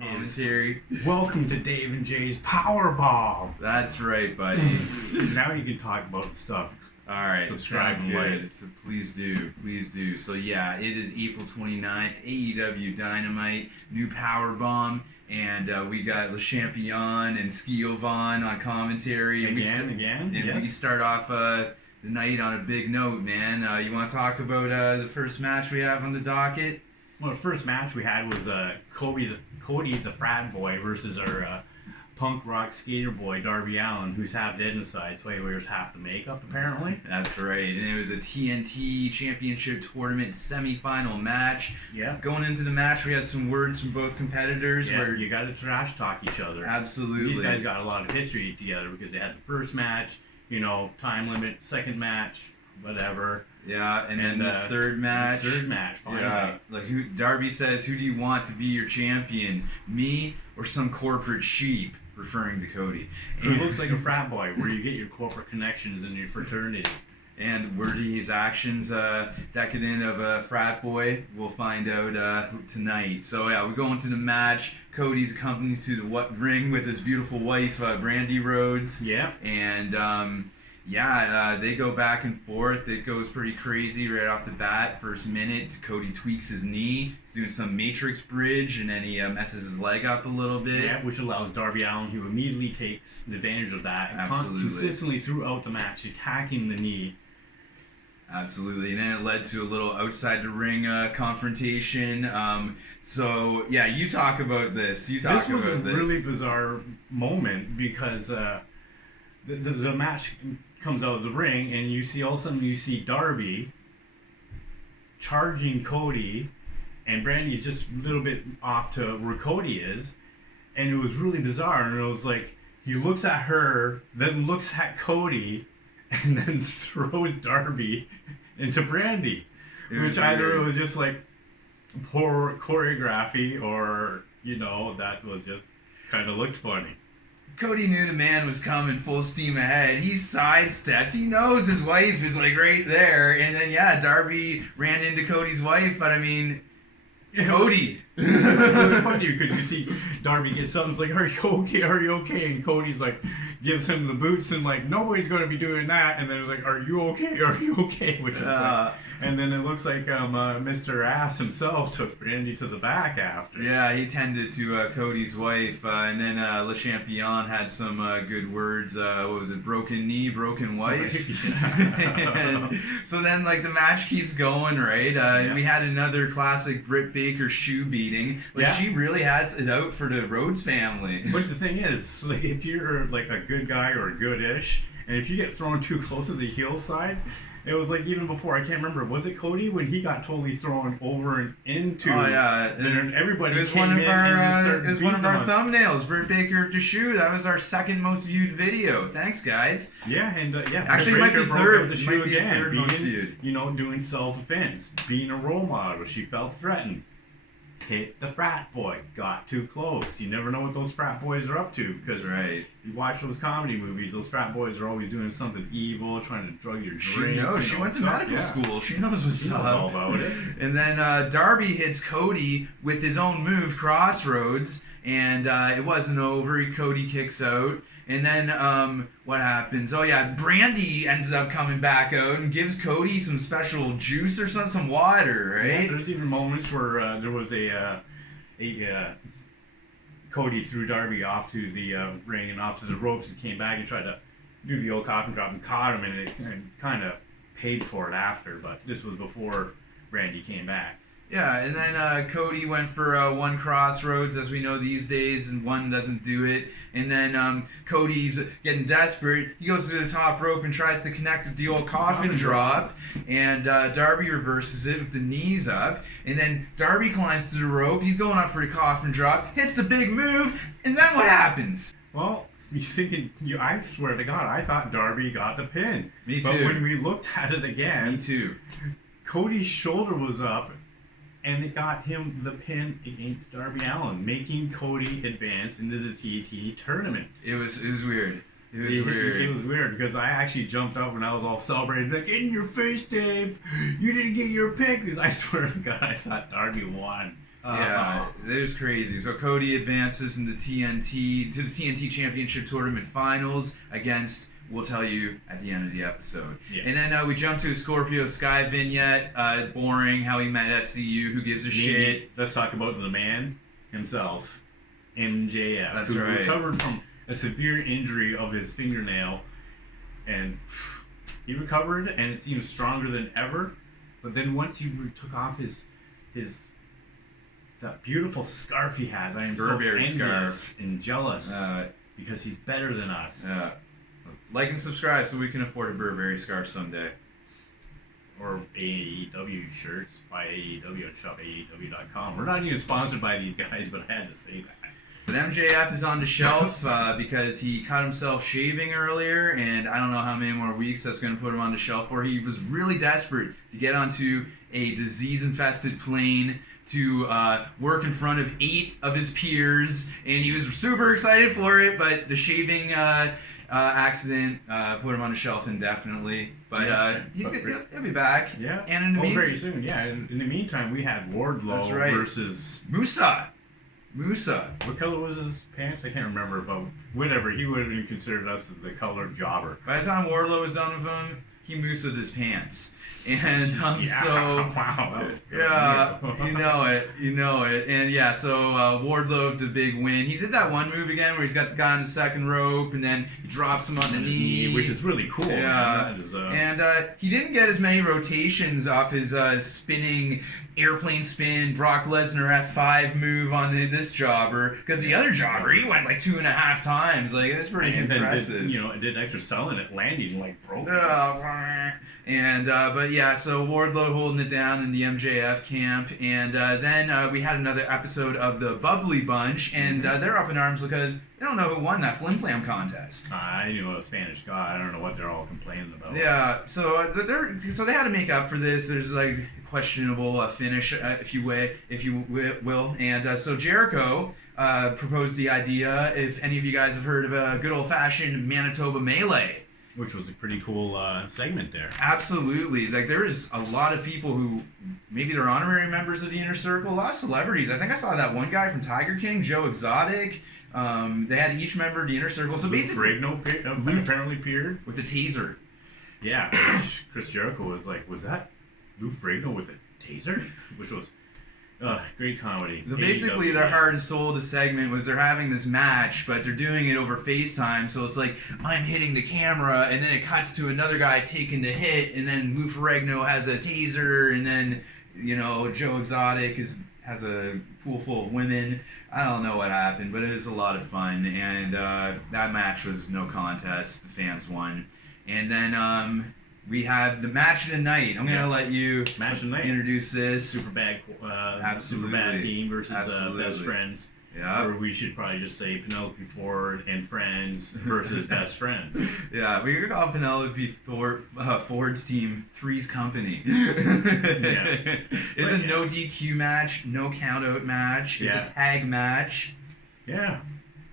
commentary. Welcome to Dave and Jay's Powerbomb. That's right, buddy. Now you can talk about stuff. All right, subscribe and like. So please do. So yeah, it is April 29th, AEW Dynamite, new Powerbomb, and we got Le Champion and Schiavone on commentary. Again. And Yes. we start off the night on a big note, man. You want to talk about the first match we have on the docket? Well, the first match we had was Cody the frat boy versus our punk rock skater boy Darby Allin, who's half dead inside, so he wears half the makeup apparently. That's right, and it was a TNT Championship Tournament semifinal match. Yeah. Going into the match, we had some words from both competitors. Yeah, where you got to trash talk each other. Absolutely. These guys got a lot of history together because they had the first match, time limit, second match, whatever. Yeah, and then this third match. Finally. Yeah, Darby says, "Who do you want to be your champion? Me or some corporate sheep?" Referring to Cody. Who looks like a frat boy, where you get your corporate connections and your fraternity. And were his actions decadent of a frat boy? We'll find out tonight. So yeah, we go into the match. Cody's accompanied to the ring with his beautiful wife, Brandi Rhodes. Yeah. And they go back and forth. It goes pretty crazy right off the bat. First minute, Cody tweaks his knee. He's doing some Matrix bridge, and then he messes his leg up a little bit. Yeah, which allows Darby Allin, who immediately takes advantage of that. And Absolutely. Consistently throughout the match, attacking the knee. Absolutely, and then it led to a little outside the ring confrontation. You talk about this. This was a really bizarre moment because the match comes out of the ring, and all of a sudden you see Darby charging Cody, and Brandi is just a little bit off to where Cody is, and it was really bizarre. And it was like he looks at her, then looks at Cody, and then throws Darby into Brandi, which either it was just like poor choreography or that was just kind of looked funny. Cody knew the man was coming full steam ahead. He sidesteps. He knows his wife is right there. And then, Darby ran into Cody's wife. But, Cody. It was funny because you see Darby get something's like, are you okay? And Cody's like, gives him the boots and nobody's going to be doing that. And then it's like, are you okay? Which is and then it looks like Mr. Ass himself took Brandi to the back after. Yeah, he tended to Cody's wife. And then Le Champion had some good words. What was it? Broken knee, broken wife. And so then the match keeps going, right? We had another classic Britt Baker shoe beating. She really has it out for the Rhodes family. But the thing is, if you're a good guy or goodish, and if you get thrown too close to the heel side, it was even before, I can't remember, was it Cody when he got totally thrown over and into? Oh yeah, and everybody it came in and started. It was one of our thumbnails. Britt Baker to shoe. That was our second most viewed video. Thanks, guys. Yeah, and actually, it might be third. The shoe again, most viewed. Doing self-defense, being a role model. She felt threatened. Hit the frat boy. Got too close. You never know what those frat boys are up to. Because you watch those comedy movies, those frat boys are always doing something evil, trying to drug your drink. She knows. She went to medical school. She knows what's up. All about it. And then Darby hits Cody with his own move, Crossroads, and it wasn't over. Cody kicks out. And then what happens? Oh yeah, Brandi ends up coming back out and gives Cody some special juice or some water, right? Yeah, there's even moments where there was Cody threw Darby off to the ring and off to the ropes and came back and tried to do the old coffin drop and caught him, and it kind of paid for it after. But this was before Brandi came back. Yeah, and then Cody went for one Crossroads, as we know these days, and one doesn't do it. And then Cody's getting desperate. He goes to the top rope and tries to connect with the old coffin drop. And Darby reverses it with the knees up. And then Darby climbs to the rope. He's going up for the coffin drop, hits the big move, and then what happens? Well, I swear to God, I thought Darby got the pin. Me too. But when we looked at it again, me too. Cody's shoulder was up, and it got him the pin against Darby Allin, making Cody advance into the TNT tournament. It was weird. It was weird because I actually jumped up and I was all celebrating, like, in your face, Dave! You didn't get your pick! Because I swear to God, I thought Darby won. Yeah, it was crazy. So Cody advances in the TNT Championship Tournament Finals against, we'll tell you at the end of the episode. Yeah. And then we jump to a Scorpio Sky vignette. Boring, how he met SCU, who gives a shit. Let's talk about the man himself, MJF. That's who right. recovered from a severe injury of his fingernail. And he recovered, and it seems stronger than ever. But then once he took off his that beautiful scarf he has, I am so envious and jealous because he's better than us. Like and subscribe so we can afford a Burberry scarf someday. Or AEW shirts by AEW at shopaew.com. We're not even sponsored by these guys, but I had to say that. But MJF is on the shelf because he cut himself shaving earlier, and I don't know how many more weeks that's going to put him on the shelf for. He was really desperate to get onto a disease-infested plane to work in front of 8 of his peers, and he was super excited for it, but the shaving accident put him on the shelf indefinitely. But he'll be back. Yeah. And in the meantime, very soon. Yeah. In the meantime, we had Wardlow versus Musa. What color was his pants? I can't remember, but whatever. He would have been considered us the colored jobber. By the time Wardlow was done with him, he Musa'd his pants. And wow. Yeah, you know it. And yeah, so Wardlow the big win. He did that one move again where he's got the guy on the second rope and then he drops him on the knee, which is really cool. Yeah, and he didn't get as many rotations off his spinning airplane spin Brock Lesnar F5 move on this jobber, because the other jobber he went like 2.5 times. Like, it was pretty impressive. It did extra selling it, landing like broke. And but yeah, so Wardlow holding it down in the MJF camp, and then we had another episode of the Bubbly Bunch, and they're up in arms because they don't know who won that Flim Flam contest. I knew a Spanish guy. I don't know what they're all complaining about. Yeah, so they had to make up for this. There's like a questionable finish, if you will, and so Jericho proposed the idea. If any of you guys have heard of a good old fashioned Manitoba melee. Which was a pretty cool segment there. Absolutely. Like, there is a lot of people who, maybe they're honorary members of the Inner Circle, a lot of celebrities. I think I saw that one guy from Tiger King, Joe Exotic. They had each member of the Inner Circle. So basically, apparently appeared with a taser. Yeah, which Chris Jericho was like, was that Lou Ferrigno with a taser? Which was great comedy. So basically, their heart and soul of the segment was they're having this match, but they're doing it over FaceTime. So it's like, I'm hitting the camera, and then it cuts to another guy taking the hit, and then Lou Ferrigno has a taser, and then, Joe Exotic has a pool full of women. I don't know what happened, but it was a lot of fun, and that match was no contest. The fans won. And then we had the match of the night. I'm going to let you introduce this. Superbad, Absolutely. Superbad team versus Best Friends. Yeah. Or we should probably just say Penelope Ford and Friends versus Best Friends. Yeah, we could call Penelope Ford's team Three's Company. Yeah. It's a no DQ match, no countout match. It's a tag match. Yeah.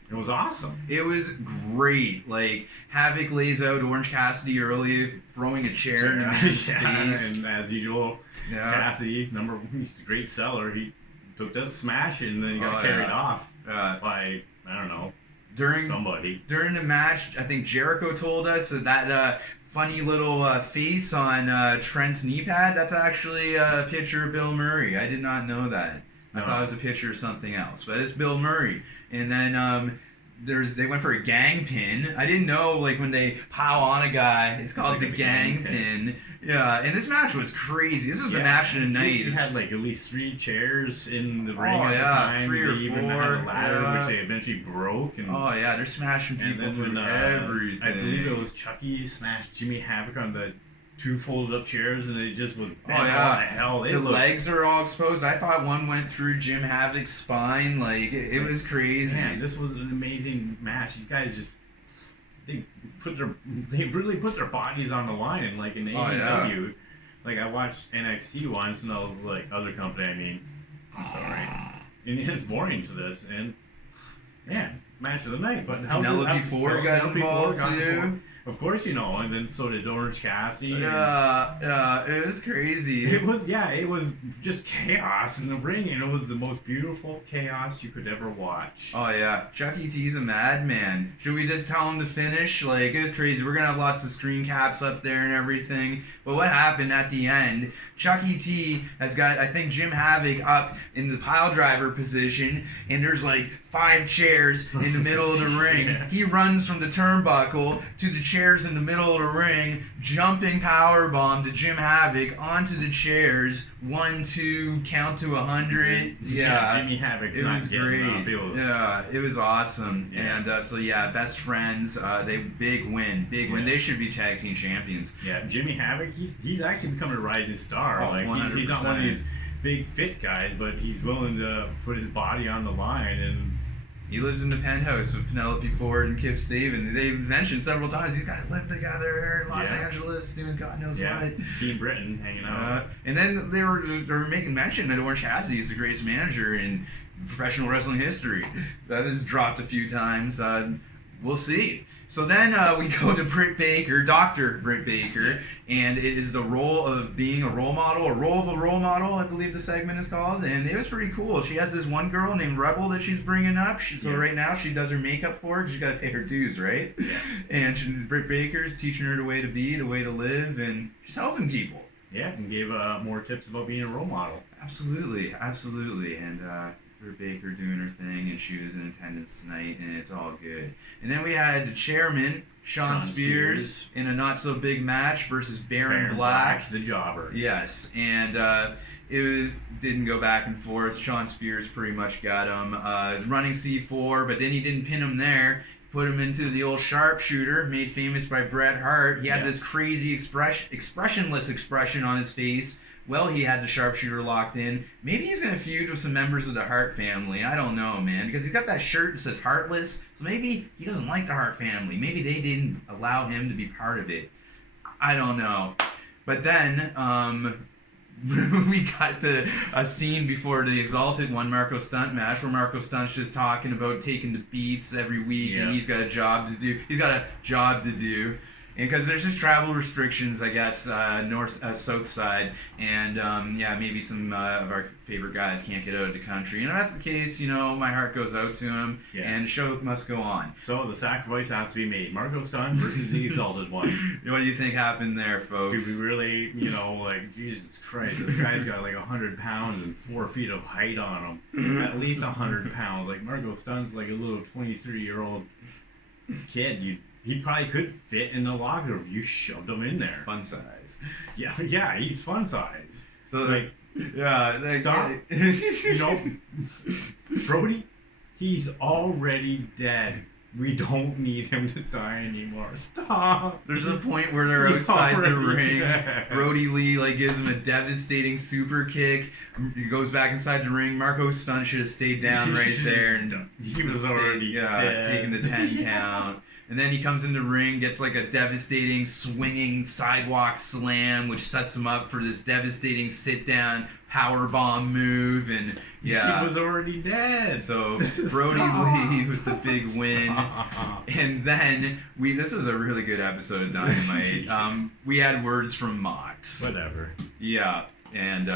It was awesome. It was great. Like, Havoc lays out Orange Cassidy early, throwing a chair in the man's face. And as usual, Cassidy, he's a great seller. He took that smash and then he got carried off by, I don't know, somebody. During the match, I think Jericho told us that funny little face on Trent's knee pad, that's actually a picture of Bill Murray. I did not know that. I thought it was a picture of something else, but it's Bill Murray. And then they went for a gang pin. I didn't know, like, when they pile on a guy, it's called the gang pin. Yeah, and this match was crazy. This is the match of the night. He had like at least 3 chairs in the ring at the time. 3 or 4. Even had a ladder, which they eventually broke. And, they're smashing people through everything. I believe it was Chucky smashed Jimmy Havoc on the 2 folded up chairs, and it just was. What the hell? The legs are all exposed. I thought one went through Jim Havoc's spine. Like, it was crazy. Man, this was an amazing match. These guys just they really put their bodies on the line, and like in AEW, like I watched NXT once, and I was like, other company, I mean, sorry, and it's boring to this, and man, match of the night. But Penelope Ford got involved too. Of course, you know, and then so did Orange Cassidy. Yeah, it was crazy. It was just chaos in the ring, and it was the most beautiful chaos you could ever watch. Oh yeah, Chuck E. T's a madman. Should we just tell him to finish? Like, it was crazy. We're gonna have lots of screen caps up there and everything. But what happened at the end? Chuck E. T has got, I think, Jim Havoc up in the pile driver position, and there's like 5 chairs in the middle of the ring. Yeah. He runs from the turnbuckle to the chairs in the middle of the ring, jumping powerbomb to Jim Havoc onto the chairs. 1, 2, count to 100. Yeah, Jimmy Havoc's it not was getting great. up. Yeah, it was awesome. Yeah. And so yeah, best friends. They big win. They should be tag team champions. Yeah, Jimmy Havoc, he's actually becoming a rising star. Oh, like he's not one of these big fit guys, but he's willing to put his body on the line. And he lives in the penthouse with Penelope Ford and Kip Saban. They've mentioned several times these guys live together in Los Angeles doing God knows what. Team Britain hanging out. And then they were making mention that Orange Cassidy is the greatest manager in professional wrestling history. That has dropped a few times. We'll see. So then we go to Britt Baker, Dr. Britt Baker, yes. And it is the role of being a role model, a role of a role model, I believe the segment is called, and it was pretty cool. She has this one girl named Rebel that she's bringing up, so right now she does her makeup for her because she's got to pay her dues, right? Yeah. And Britt Baker's teaching her the way to be, the way to live, and she's helping people. Yeah, and gave more tips about being a role model. Absolutely, and Britt Baker doing her thing, and she was in attendance tonight, and it's all good. And then we had the chairman, Shawn Spears, in a not-so-big match versus Baron Black. The jobber. Yes, and didn't go back and forth. Shawn Spears pretty much got him. Running C4, but then he didn't pin him there. Put him into the old sharpshooter, made famous by Bret Hart. He had this crazy expressionless expression on his face. Well, he had the sharpshooter locked in. Maybe he's going to feud with some members of the Hart family. I don't know, man. Because he's got that shirt that says Heartless. So maybe he doesn't like the Hart family. Maybe they didn't allow him to be part of it. I don't know. But then we got to a scene before the Exalted one Marko Stunt match where Marko Stunt's just talking about taking the beats every week and he's got a job to do. And because there's just travel restrictions, I guess, south side, and maybe some of our favorite guys can't get out of the country. And if that's the case, my heart goes out to him, and the show must go on. So the sacrifice has to be made. Marko Stunt versus the Exalted one. What do you think happened there, folks? Do we really, Jesus Christ, this guy's got like 100 pounds and 4 feet of height on him. At least 100 pounds. Like, Marko Stunt's like a little 23-year-old kid. He probably could fit in the locker room. You shoved him in there. Fun size. Yeah, he's fun size. So stop. Brodie, he's already dead. We don't need him to die anymore. Stop. There's a point where they're outside the ring. Brodie Lee gives him a devastating super kick. He goes back inside the ring. Marko Stunt should have stayed down right there, and he was already dead. Taking the 10 count. And then he comes in the ring, gets like a devastating swinging sidewalk slam, which sets him up for this devastating sit-down powerbomb move. And he was already dead. So Brodie Lee with the big win. And then this was a really good episode of Dynamite. We had words from Mox. Whatever. Yeah. And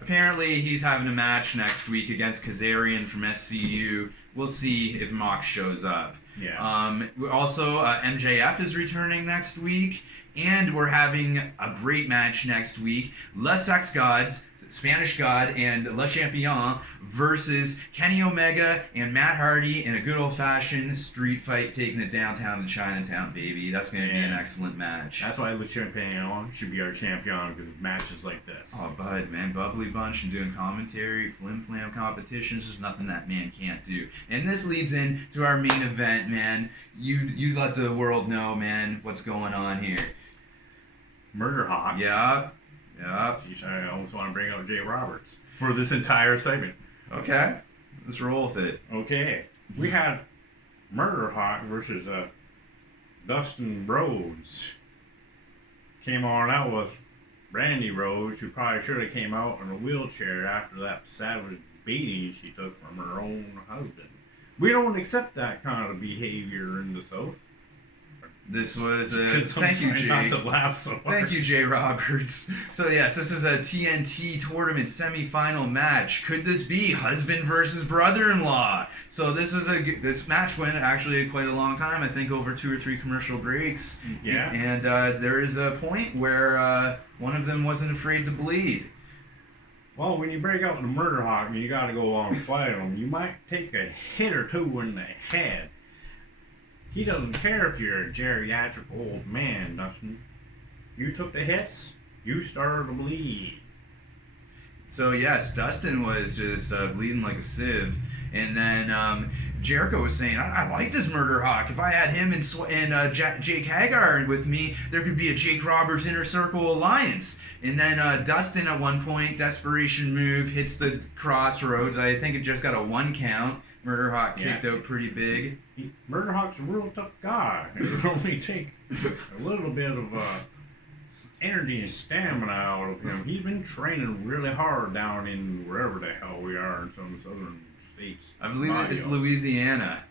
apparently he's having a match next week against Kazarian from SCU. We'll see if Mox shows up. Yeah. Also, MJF is returning next week, and we're having a great match next week. Les Sex Gods, Spanish God, and Le Champion versus Kenny Omega and Matt Hardy in a good old-fashioned street fight, taking it downtown to Chinatown, baby. That's going to be an excellent match. That's why Le Champion should be our champion, because of matches like this. Oh, bud, man. Bubbly bunch and doing commentary, flim-flam competitions. There's nothing that man can't do. And this leads into our main event, man. You let the world know, man, what's going on here. Murderhawk. Yeah. Geez, I almost want to bring up Jay Roberts for this entire segment. Okay. Let's roll with it. Okay. We had Murderhawk versus Dustin Rhodes. Came on out with Brandi Rhodes, who probably should have came out in a wheelchair after that savage beating she took from her own husband. We don't accept that kind of behavior in the South. This was Thank you, Jay. Not to laugh so hard. Thank you, Jay Roberts. So yes, this is a TNT tournament semifinal match. Could this be husband versus brother-in-law? So this match went actually quite a long time. I think over 2 or 3 commercial breaks. Yeah. And there is a point where one of them wasn't afraid to bleed. Well, when you break out the Murderhawk and you got to go along and fight him, you might take a hit or two in the head. He doesn't care if you're a geriatric old man, Dustin. You took the hits, you started to bleed. So yes, Dustin was just bleeding like a sieve. And then Jericho was saying, I like this Murderhawk. If I had him and Jake Hagar with me, there could be a Jake Roberts Inner Circle alliance. And then Dustin at one point, desperation move, hits the crossroads. I think it just got a 1 count. Murderhawk kicked out pretty big. Murderhawk's a real tough guy. It would only take a little bit of energy and stamina out of him. He's been training really hard down in wherever the hell we are in some southern states. I believe it's Louisiana.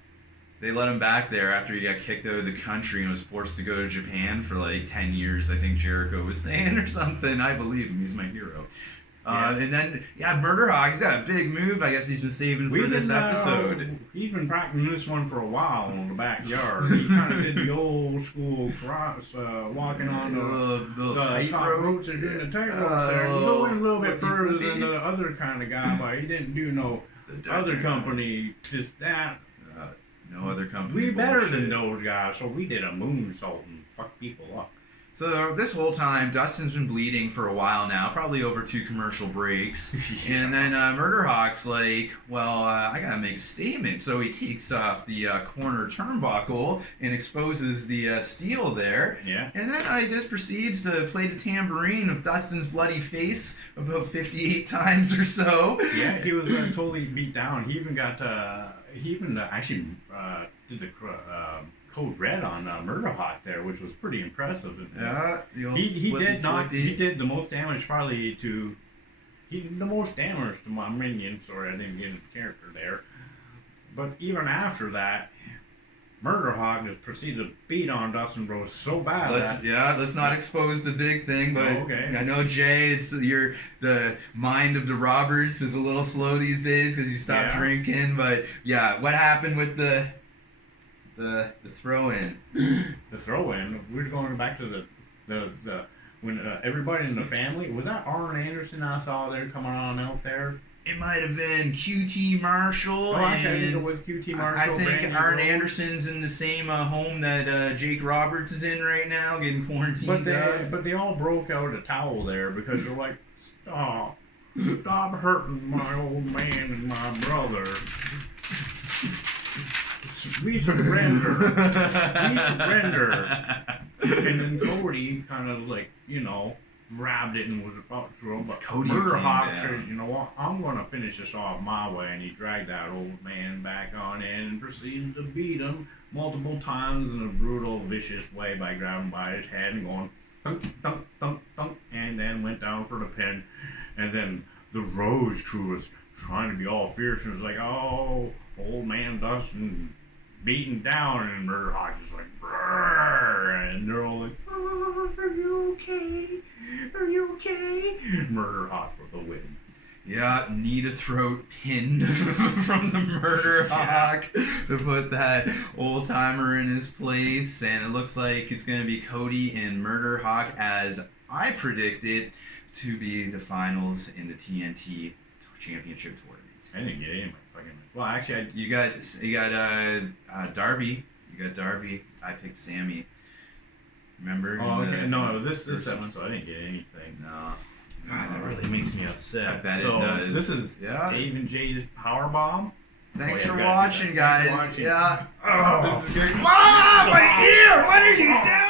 They let him back there after he got kicked out of the country and was forced to go to Japan for like 10 years, I think Jericho was saying, or something. I believe him. He's my hero. And then, Murderhawk, he's got a big move. I guess he's been saving for this episode. He's been practicing this one for a while in the backyard. He kind of did the old school cross, walking on the top ropes and doing the tight ropes there. He went a little bit further than the other kind of guy, but he didn't do no other company, just that. No other company. We better than those guys, so we did a moonsault and fuck people up. So this whole time, Dustin's been bleeding for a while now, probably over 2 commercial breaks. And then Murderhawk's like, well, I gotta make a statement. So he takes off the corner turnbuckle and exposes the steel there. Yeah. And then I just proceeds to play the tambourine of Dustin's bloody face about 58 times or so. Yeah, he was totally beat down. He even got, actually did the code red on Murderhawk there, which was pretty impressive. Yeah, he did the most damage probably to my minion. Sorry, I didn't get his character there. But even after that, Murderhawk just proceeded to beat on Dustin Rhodes so bad. Let's not expose the big thing, but I know Jay, the mind of the Roberts is a little slow these days because you stopped drinking. But what happened with the throw-in? The throw-in. We're going back to the when everybody in the family, was that Arn Anderson I saw there coming on out there? It might have been QT Marshall. Oh, actually, I think it was QT Marshall. I think Arn Anderson's in the same home that Jake Roberts is in right now, getting quarantined. But they all broke out a towel there because they're like, stop hurting my old man and my brother. We surrender. We surrender. And then Cody kind of like, grabbed it and was about to throw him. But Murderhawk says, you know what, I'm going to finish this off my way. And he dragged that old man back on in and proceeded to beat him multiple times in a brutal, vicious way by grabbing him by his head and going thunk, thunk, thunk, thunk, and then went down for the pin. And then the Rhodes crew was trying to be all fierce and was like, oh, old man Dustin beaten down, and Murderhawk just like, and they're all like, are you okay? Are you okay? Murderhawk for the win. Yeah, need a throat pin from the Murderhawk to put that old timer in his place, and it looks like it's going to be Cody and Murderhawk, as I predicted, to be the finals in the TNT Championship tournament. I didn't get any of my fucking. Well, actually, you got Darby. You got Darby. I picked Sammy. Remember? Oh, okay. No, this episode I didn't get anything. No. God, that really makes me upset. I bet it does. This is Dave and Jay's Powerbomb. Thanks for watching, guys. Thanks for watching. Yeah. Oh, this is good. Ah, my ear! What are you doing?